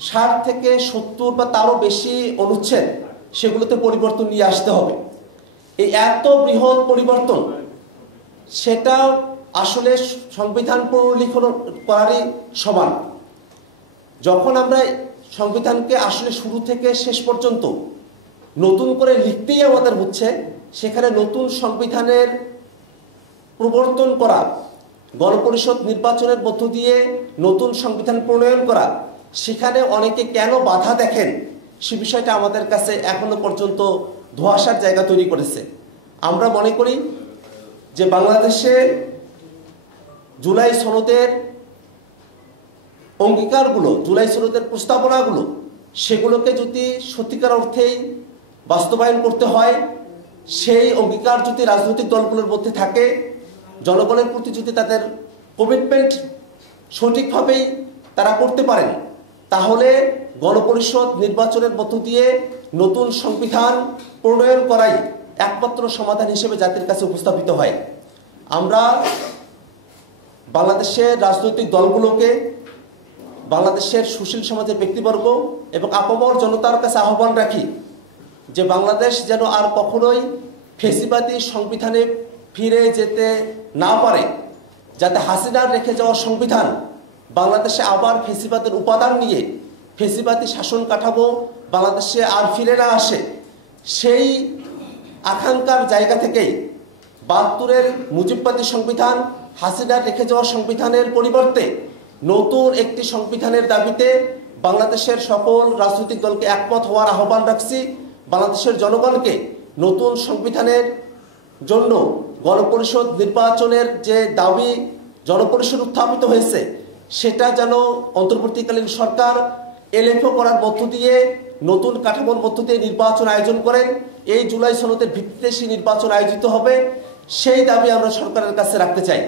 60 থেকে 70 বা তারও বেশি অনুচ্ছেদ সেগুলোতে পরিবর্তন নিয়ে আসতে হবে। এই এত বৃহৎ পরিবর্তন সেটা আসলে সংবিধান পুনর্লিখন করারই সমান। যখন আমরা সংবিধানকে আসলে শুরু থেকে শেষ পর্যন্ত নতুন করে লিখতেই আমাদের হচ্ছে, সেখানে নতুন সংবিধানের প্রবর্তন করা, গণপরিষদ নির্বাচনের মধ্য দিয়ে নতুন সংবিধান প্রণয়ন করা, সেখানে অনেকে কেন বাধা দেখেন সে বিষয়টা আমাদের কাছে এখনো পর্যন্ত ধোঁয়াশার জায়গা তৈরি করেছে। আমরা মনে করি যে বাংলাদেশে জুলাই সনদের অঙ্গীকারগুলো, জুলাই সনদের প্রস্তাবনাগুলো, সেগুলোকে যদি সত্যিকার অর্থেই বাস্তবায়ন করতে হয়, সেই অঙ্গীকার যদি রাজনৈতিক দলগুলোর মধ্যে থাকে, জনগণের প্রতি যদি তাদের কমিটমেন্ট সঠিকভাবেই তারা করতে পারেন, তাহলে গণপরিষদ নির্বাচনের মধ্য দিয়ে নতুন সংবিধান প্রণয়ন করাই একমাত্র সমাধান হিসেবে জাতির কাছে উপস্থাপিত হয়। আমরা বাংলাদেশের রাজনৈতিক দলগুলোকে, বাংলাদেশের সুশীল সমাজের ব্যক্তিবর্গ এবং আপামর জনতার কাছে আহ্বান রাখি যে বাংলাদেশ যেন আর কখনোই ফ্যাসিবাদী সংবিধানে ফিরে যেতে না পারে, যাতে হাসিনার রেখে যাওয়া সংবিধান বাংলাদেশে আবার ফ্যাসিবাদের উপাদান নিয়ে ফ্যাসিবাদী শাসন কাঠামো বাংলাদেশে আর ফিরে না আসে, সেই আকাঙ্ক্ষার জায়গা থেকেই ৭২-এর মুজিববাদী সংবিধান, হাসিনার রেখে যাওয়া সংবিধানের পরিবর্তে নতুন একটি সংবিধানের দাবিতে বাংলাদেশের সকল রাজনৈতিক দলকে একমত হওয়ার আহ্বান রাখছি। বাংলাদেশের জনগণকে নতুন সংবিধানের জন্য গণপরিষদ নির্বাচনের যে দাবি জনপরিষদ উত্থাপিত হয়েছে, সেটা যেন অন্তর্বর্তীকালীন সরকার এলএফও করার মধ্য দিয়ে নতুন কাঠামোর মধ্য দিয়ে নির্বাচন আয়োজন করেন। এই জুলাই সনদের ভিত্তিতে সেই নির্বাচন আয়োজিত হবে, সেই দাবি আমরা সরকারের কাছে রাখতে চাই।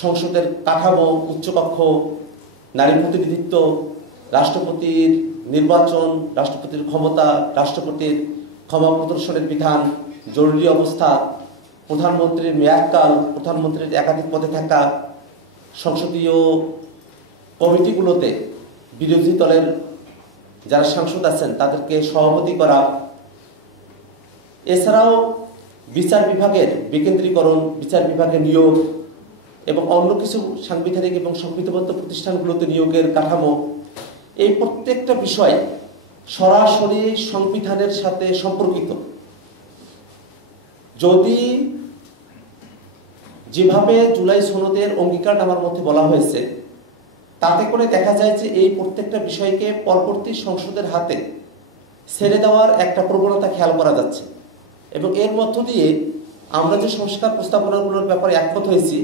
সংসদের কাঠামো, উচ্চকক্ষ, নারী প্রতিনিধিত্ব, রাষ্ট্রপতির নির্বাচন, রাষ্ট্রপতির ক্ষমতা, রাষ্ট্রপতির ক্ষমা প্রদর্শনের বিধান, জরুরি অবস্থা, প্রধানমন্ত্রীর মেয়াদকাল, প্রধানমন্ত্রীর একাধিক পদে থাকা, সংসদীয় কমিটিগুলোতে বিরোধী দলের যারা সাংসদ আছেন তাদেরকে সভাপতি করা, এছাড়াও বিচার বিভাগের বিকেন্দ্রীকরণ, বিচার বিভাগের নিয়োগ এবং অন্য কিছু সাংবিধানিক এবং সংবিধিবদ্ধ প্রতিষ্ঠানগুলোতে নিয়োগের কাঠামো, এই প্রত্যেকটা বিষয় সরাসরি সংবিধানের সাথে সম্পর্কিত। যদি যেভাবে জুলাই সনদের অঙ্গীকারনামার মধ্যে বলা হয়েছে, তাতে করে দেখা যায় যে এই প্রত্যেকটা বিষয়কে পরবর্তী সংসদের হাতে ছেড়ে দেওয়ার একটা প্রবণতা খেয়াল করা যাচ্ছে এবং এর মধ্য দিয়ে আমরা যে সংস্কার প্রস্তাবনাগুলোর ব্যাপারে একমত হয়েছি,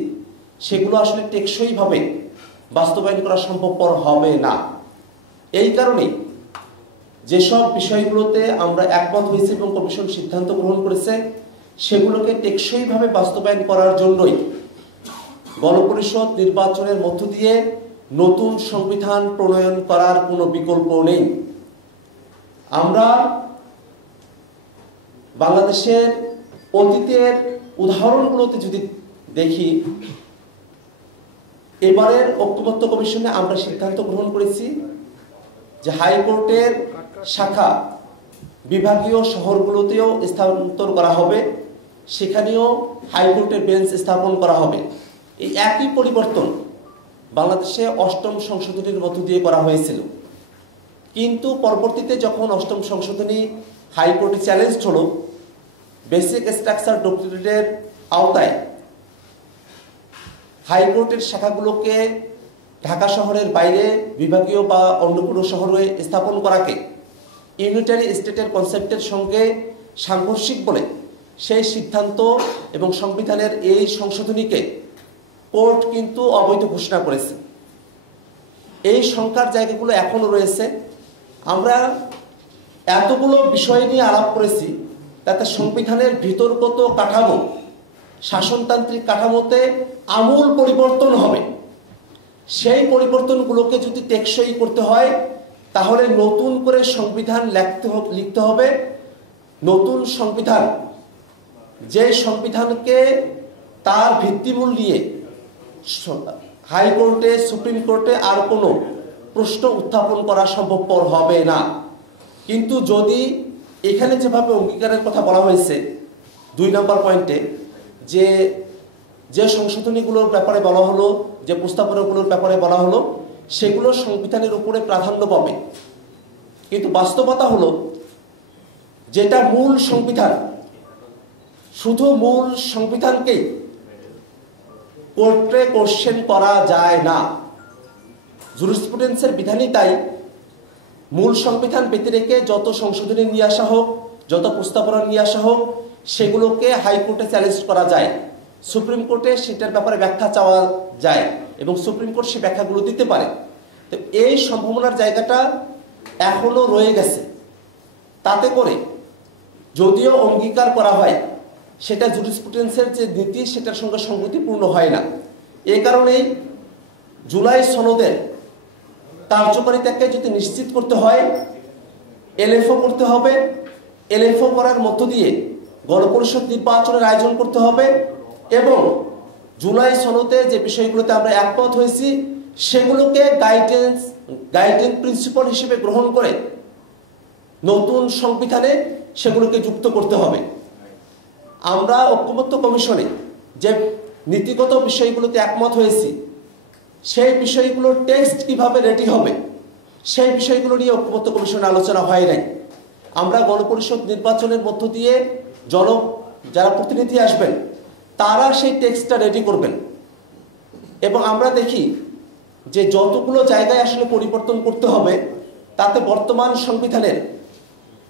সেগুলো আসলে টেকসইভাবে বাস্তবায়ন করা সম্ভবপর হবে না। এই কারণে যেসব বিষয়গুলোতে আমরা একমত হয়েছি এবং কমিশন সিদ্ধান্ত গ্রহণ করেছে, সেগুলোকে টেকসইভাবে বাস্তবায়ন করার জন্যই গণপরিষদ নির্বাচনের মধ্য দিয়ে নতুন সংবিধান প্রণয়ন করার কোনো বিকল্প নেই। আমরা বাংলাদেশের অতীতের উদাহরণগুলোতে যদি দেখি, এবারের ঐক্যমত্য কমিশনে আমরা সিদ্ধান্ত গ্রহণ করেছি যে হাইকোর্টের শাখা বিভাগীয় শহরগুলোতেও স্থানান্তর করা হবে, সেখানেও হাইকোর্টের বেঞ্চ স্থাপন করা হবে। এই একই পরিবর্তন বাংলাদেশে ৮ম সংশোধনীর মধ্য দিয়ে করা হয়েছিল, কিন্তু পরবর্তীতে যখন ৮ম সংশোধনী হাইকোর্টে চ্যালেঞ্জ হলো, বেসিক স্ট্রাকচার ডক্ট্রিনের আওতায় হাইকোর্টের শাখাগুলোকে ঢাকা শহরের বাইরে বিভাগীয় বা অন্য কোনো শহরে স্থাপন করাকে ইউনিটারি স্টেটের কনসেপ্টের সঙ্গে সাংঘর্ষিক বলে সেই সিদ্ধান্ত এবং সংবিধানের এই সংশোধনীকে কোর্ট কিন্তু অবৈধ ঘোষণা করেছে। এই শঙ্কার জায়গাগুলো এখনো রয়েছে। আমরা এতগুলো বিষয় নিয়ে আলাপ করেছি, তাতে সংবিধানের ভিতরগত কাঠামো, শাসনতান্ত্রিক কাঠামোতে আমূল পরিবর্তন হবে। সেই পরিবর্তনগুলোকে যদি টেকসই করতে হয়, তাহলে নতুন করে সংবিধান লিখতে হবে। নতুন সংবিধান, যে সংবিধানকে তার ভিত্তিমূল নিয়ে হাইকোর্টে, সুপ্রিম কোর্টে আর কোনো প্রশ্ন উত্থাপন করা সম্ভবপর হবে না। কিন্তু যদি এখানে যেভাবে অঙ্গীকারের কথা বলা হয়েছে 2 নম্বর পয়েন্টে, যে সংশোধনীগুলোর ব্যাপারে বলা হলো, যে প্রস্তাবনাগুলোর ব্যাপারে বলা হলো, সেগুলো সংবিধানের উপরে প্রাধান্য পাবে। কিন্তু বাস্তবতা হলো যেটা মূল সংবিধান, শুধু মূল সংবিধানকেই কোর্টে কোশ্চেন করা যায় না। জুরিসপ্রুডেন্সের বিধানই তাই, মূল সংবিধান ব্যতি রেখে যত সংশোধনী নিয়ে আসা হোক, যত প্রস্তাবনা নিয়ে আসা হোক, সেগুলোকে হাইকোর্টে চ্যালেঞ্জ করা যায়, সুপ্রিম কোর্টে সেটার ব্যাপারে ব্যাখ্যা চাওয়া যায় এবং সুপ্রিম কোর্ট সে ব্যাখ্যাগুলো দিতে পারে। তো এই সম্ভাবনার জায়গাটা এখনো রয়ে গেছে। তাতে করে যদিও অঙ্গীকার করা হয়, সেটা জুরিসপ্রুডেন্সের যে নীতি সেটার সঙ্গে সংগতিপূর্ণ হয় না। এ কারণেই জুলাই সনদের কার্যকারিতাকে যদি নিশ্চিত করতে হয়, এলএফও করতে হবে। এলএফও করার মধ্য দিয়ে গণপরিষদ নির্বাচনের আয়োজন করতে হবে এবং জুলাই সনদে যে বিষয়গুলোতে আমরা একমত হয়েছি সেগুলোকে গাইডেন্স প্রিন্সিপাল হিসেবে গ্রহণ করে নতুন সংবিধানে সেগুলোকে যুক্ত করতে হবে। আমরা ঐক্যমত্য কমিশনে যে নীতিগত বিষয়গুলোতে একমত হয়েছি, সেই বিষয়গুলোর টেক্সট কিভাবে রেডি হবে সেই বিষয়গুলো নিয়ে ঐক্যমত্য কমিশনে আলোচনা হয় নাই। আমরা গণপরিষদ নির্বাচনের মধ্য দিয়ে যারা প্রতিনিধি আসবেন তারা সেই টেক্সটটা রেডি করবেন এবং আমরা দেখি যে যতগুলো জায়গায় আসলে পরিবর্তন করতে হবে তাতে বর্তমান সংবিধানের